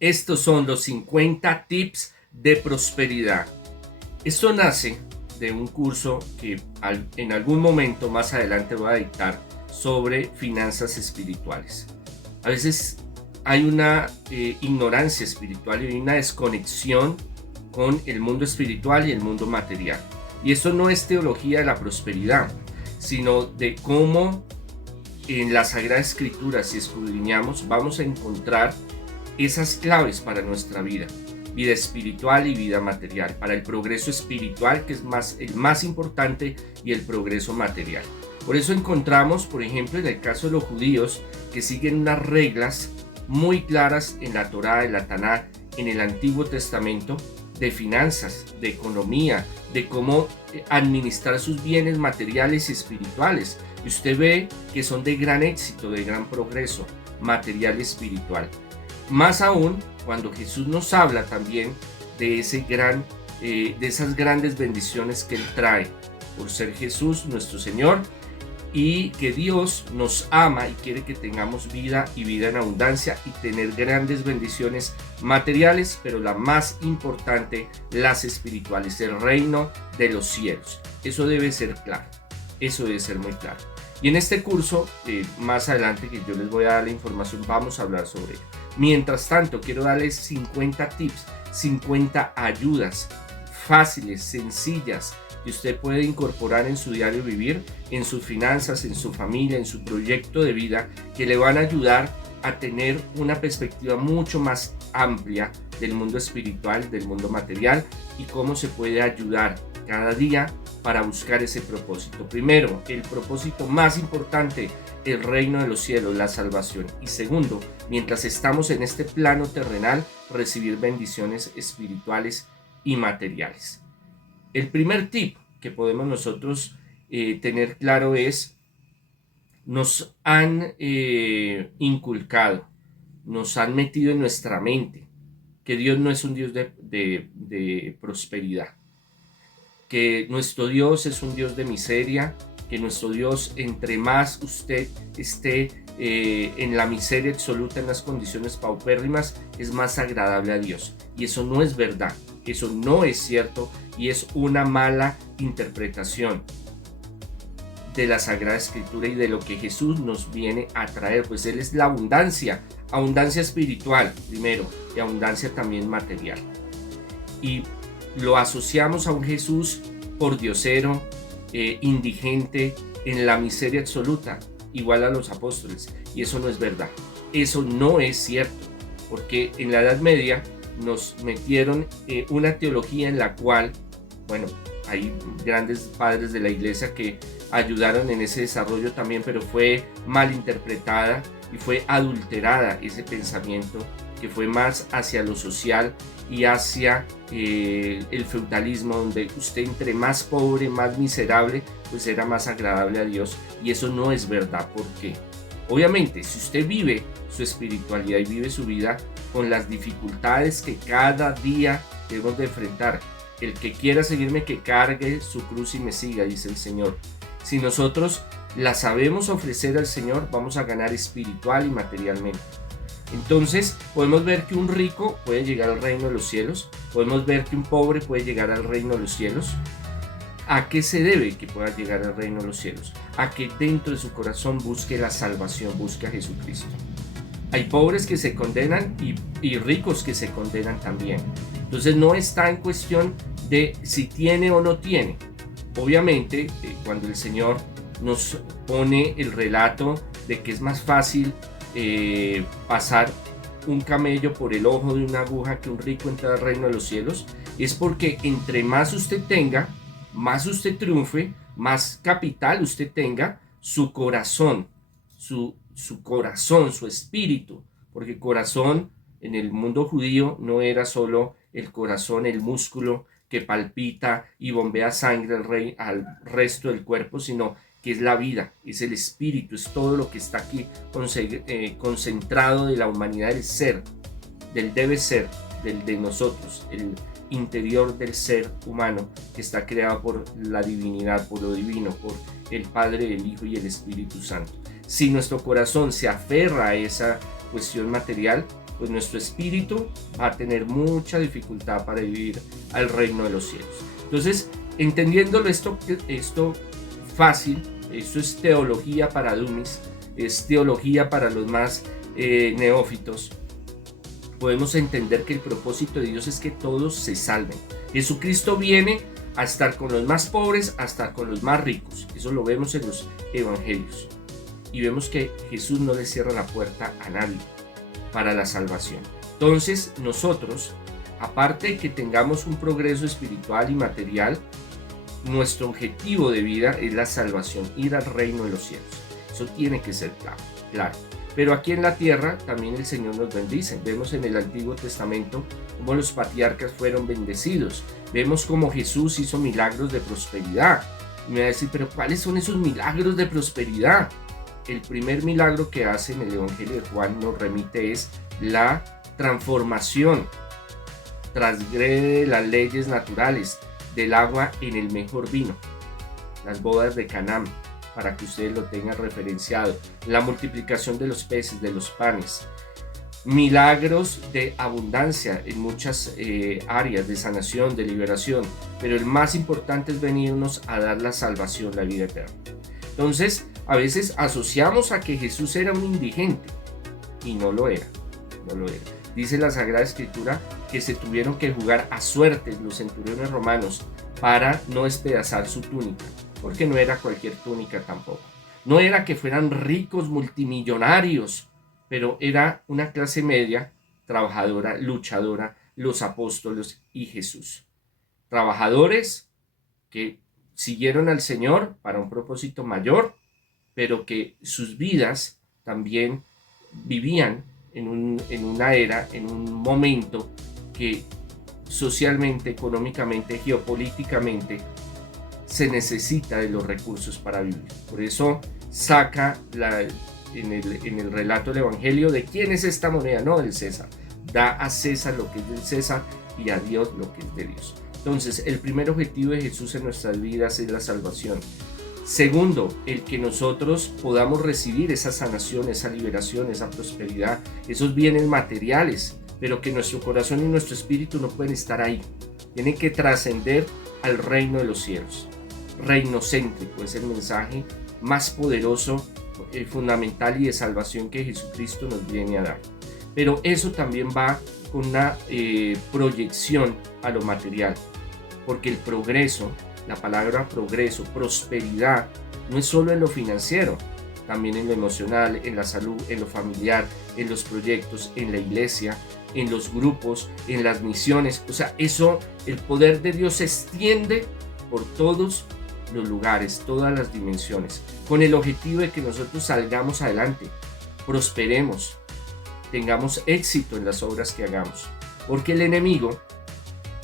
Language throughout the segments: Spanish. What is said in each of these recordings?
Estos son los 50 tips de prosperidad. Esto nace de un curso que en algún momento más adelante voy a dictar sobre finanzas espirituales. A veces hay una ignorancia espiritual y una desconexión con el mundo espiritual y el mundo material. Y esto no es teología de la prosperidad, sino de cómo en la Sagrada Escritura, si escudriñamos, vamos a encontrar esas claves para nuestra vida espiritual y vida material, para el progreso espiritual, que es el más importante, y el progreso material. Por eso encontramos, por ejemplo, en el caso de los judíos, que siguen unas reglas muy claras en la Torá, en la Taná, en el Antiguo Testamento, de finanzas, de economía, de cómo administrar sus bienes materiales y espirituales. Y usted ve que son de gran éxito, de gran progreso material y espiritual. Más aún cuando Jesús nos habla también de esas grandes bendiciones que Él trae por ser Jesús nuestro Señor, y que Dios nos ama y quiere que tengamos vida y vida en abundancia y tener grandes bendiciones materiales, pero la más importante, las espirituales, el reino de los cielos. Eso debe ser claro, eso debe ser muy claro. Y en este curso, más adelante que yo les voy a dar la información, vamos a hablar sobre ello. Mientras tanto, quiero darles 50 tips, 50 ayudas fáciles, sencillas, que usted puede incorporar en su diario vivir, en sus finanzas, en su familia, en su proyecto de vida, que le van a ayudar a tener una perspectiva mucho más amplia del mundo espiritual, del mundo material, y cómo se puede ayudar cada día para buscar ese propósito. Primero, el propósito más importante, el reino de los cielos, la salvación. Y segundo, mientras estamos en este plano terrenal, recibir bendiciones espirituales y materiales. El primer tip que podemos nosotros tener claro es: nos han inculcado, nos han metido en nuestra mente que Dios no es un Dios de prosperidad, que nuestro Dios es un Dios de miseria, que nuestro Dios, entre más usted esté en la miseria absoluta, en las condiciones paupérrimas, es más agradable a Dios. Y eso no es verdad, eso no es cierto, y es una mala interpretación de la Sagrada Escritura y de lo que Jesús nos viene a traer, pues Él es la abundancia espiritual primero, y abundancia también material. Y lo asociamos a un Jesús pordiosero, indigente, en la miseria absoluta, igual a los apóstoles, y eso no es verdad, eso no es cierto, porque en la Edad Media nos metieron una teología en la cual, bueno, hay grandes padres de la iglesia que ayudaron en ese desarrollo también, pero fue mal interpretada y fue adulterada ese pensamiento, que fue más hacia lo social y hacia el feudalismo, donde usted entre más pobre, más miserable, pues era más agradable a Dios, y eso no es verdad. ¿Por qué? Obviamente, si usted vive su espiritualidad y vive su vida con las dificultades que cada día debemos de enfrentar, el que quiera seguirme, que cargue su cruz y me siga, dice el Señor. Si nosotros la sabemos ofrecer al Señor, vamos a ganar espiritual y materialmente. Entonces podemos ver que un rico puede llegar al reino de los cielos, podemos ver que un pobre puede llegar al reino de los cielos. ¿A qué se debe que pueda llegar al reino de los cielos? A que dentro de su corazón busque la salvación, busque a Jesucristo. Hay pobres que se condenan y ricos que se condenan también. Entonces no está en cuestión de si tiene o no tiene. Obviamente, cuando el Señor nos pone el relato de que es más fácil pasar un camello por el ojo de una aguja que un rico entrar al reino de los cielos, es porque entre más usted tenga, más usted triunfe, más capital usted tenga, su corazón, su corazón, su espíritu, porque corazón en el mundo judío no era solo el corazón, el músculo que palpita y bombea sangre al resto del cuerpo, sino que es la vida, es el espíritu, es todo lo que está aquí concentrado de la humanidad, del ser, del debe ser, del de nosotros, el interior del ser humano que está creado por la divinidad, por lo divino, por el Padre, el Hijo y el Espíritu Santo. Si nuestro corazón se aferra a esa cuestión material, pues nuestro espíritu va a tener mucha dificultad para vivir al reino de los cielos. Entonces, entendiéndolo esto fácil, esto es teología para dummies, es teología para los más neófitos, podemos entender que el propósito de Dios es que todos se salven. Jesucristo viene a estar con los más pobres, a estar con los más ricos. Eso lo vemos en los evangelios. Y vemos que Jesús no le cierra la puerta a nadie para la salvación. Entonces nosotros, aparte de que tengamos un progreso espiritual y material, nuestro objetivo de vida es la salvación, ir al reino de los cielos. Eso tiene que ser claro. Pero aquí en la tierra también el Señor nos bendice. Vemos en el Antiguo Testamento cómo los patriarcas fueron bendecidos. Vemos cómo Jesús hizo milagros de prosperidad. Y me va a decir, pero ¿cuáles son esos milagros de prosperidad? El primer milagro que hace en el Evangelio de Juan nos remite es la transformación. Transgrede las leyes naturales del agua en el mejor vino. Las bodas de Caná, para que ustedes lo tengan referenciado. La multiplicación de los peces, de los panes. Milagros de abundancia en muchas áreas de sanación, de liberación. Pero el más importante es venirnos a dar la salvación, la vida eterna. Entonces, a veces asociamos a que Jesús era un indigente. Y no lo era. No lo era. Dice la Sagrada Escritura que se tuvieron que jugar a suertes los centuriones romanos para no despedazar su túnica. Porque no era cualquier túnica tampoco. No era que fueran ricos multimillonarios, pero era una clase media, trabajadora, luchadora, los apóstoles y Jesús. Trabajadores que siguieron al Señor para un propósito mayor, pero que sus vidas también vivían en una era, en un momento que socialmente, económicamente, geopolíticamente, se necesita de los recursos para vivir. Por eso saca en el relato del Evangelio de quién es esta moneda, no del César. Da a César lo que es del César y a Dios lo que es de Dios. Entonces, el primer objetivo de Jesús en nuestras vidas es la salvación. Segundo, el que nosotros podamos recibir esa sanación, esa liberación, esa prosperidad, esos bienes materiales, pero que nuestro corazón y nuestro espíritu no pueden estar ahí. Tienen que trascender al reino de los cielos. Reino céntrico es el mensaje más poderoso, fundamental y de salvación que Jesucristo nos viene a dar. Pero eso también va con una proyección a lo material, porque el progreso, la palabra progreso, prosperidad, no es solo en lo financiero, también en lo emocional, en la salud, en lo familiar, en los proyectos, en la iglesia, en los grupos, en las misiones. O sea, eso, el poder de Dios se extiende por todos los lugares, todas las dimensiones, con el objetivo de que nosotros salgamos adelante, prosperemos, tengamos éxito en las obras que hagamos, porque el enemigo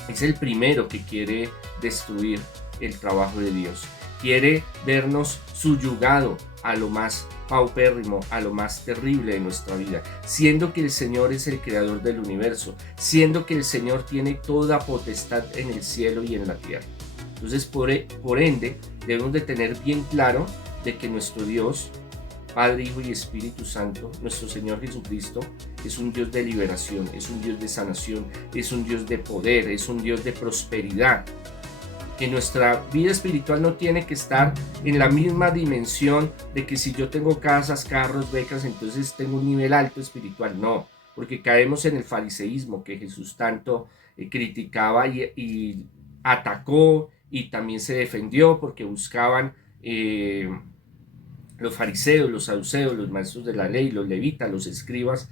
es el primero que quiere destruir el trabajo de Dios, quiere vernos subyugado a lo más paupérrimo, a lo más terrible de nuestra vida, siendo que el Señor es el creador del universo, siendo que el Señor tiene toda potestad en el cielo y en la tierra. Entonces, por ende, debemos de tener bien claro de que nuestro Dios, Padre, Hijo y Espíritu Santo, nuestro Señor Jesucristo, es un Dios de liberación, es un Dios de sanación, es un Dios de poder, es un Dios de prosperidad. Que nuestra vida espiritual no tiene que estar en la misma dimensión de que si yo tengo casas, carros, becas, entonces tengo un nivel alto espiritual. No, porque caemos en el fariseísmo que Jesús tanto criticaba y atacó, y también se defendió porque buscaban los fariseos, los saduceos, los maestros de la ley, los levitas, los escribas,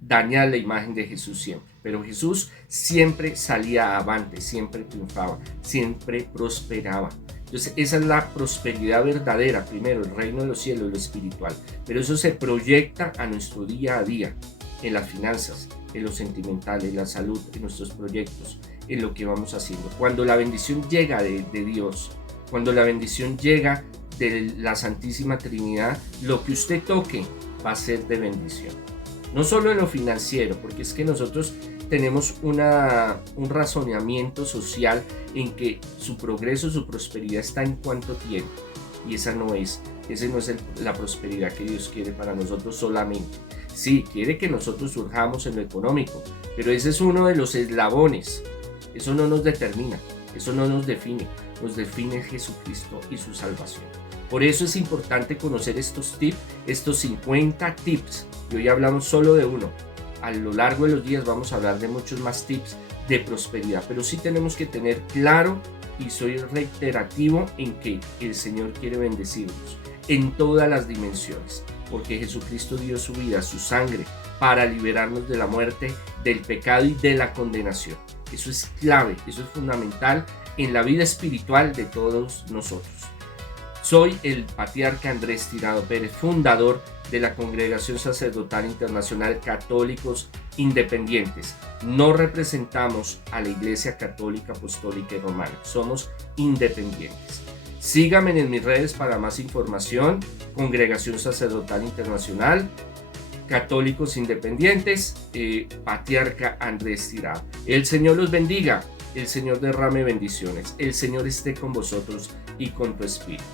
dañar la imagen de Jesús siempre. Pero Jesús siempre salía avante, siempre triunfaba, siempre prosperaba. Entonces esa es la prosperidad verdadera, primero el reino de los cielos, lo espiritual. Pero eso se proyecta a nuestro día a día, en las finanzas, en lo sentimental, en la salud, en nuestros proyectos, en lo que vamos haciendo. Cuando la bendición llega de Dios, cuando la bendición llega de la Santísima Trinidad, lo que usted toque va a ser de bendición. No solo en lo financiero, porque es que nosotros tenemos un razonamiento social en que su progreso, su prosperidad está en cuánto tiene. Y esa no es la prosperidad que Dios quiere para nosotros solamente, Sí, quiere que nosotros surjamos en lo económico, pero ese es uno de los eslabones. Eso no nos determina, eso no nos define Jesucristo y su salvación. Por eso es importante conocer estos tips, estos 50 tips, y hoy hablamos solo de uno. A lo largo de los días vamos a hablar de muchos más tips de prosperidad, pero sí tenemos que tener claro, y soy reiterativo en que el Señor quiere bendecirnos en todas las dimensiones, porque Jesucristo dio su vida, su sangre, para liberarnos de la muerte, del pecado y de la condenación. Eso es clave, eso es fundamental en la vida espiritual de todos nosotros. Soy el patriarca Andrés Tirado Pérez, fundador de la Congregación Sacerdotal Internacional Católicos Independientes. No representamos a la Iglesia Católica Apostólica y Romana, somos independientes. Síganme en mis redes para más información. Congregación Sacerdotal Internacional, Católicos Independientes, Patriarca Andrés Tirado. El Señor los bendiga, el Señor derrame bendiciones, el Señor esté con vosotros y con tu espíritu.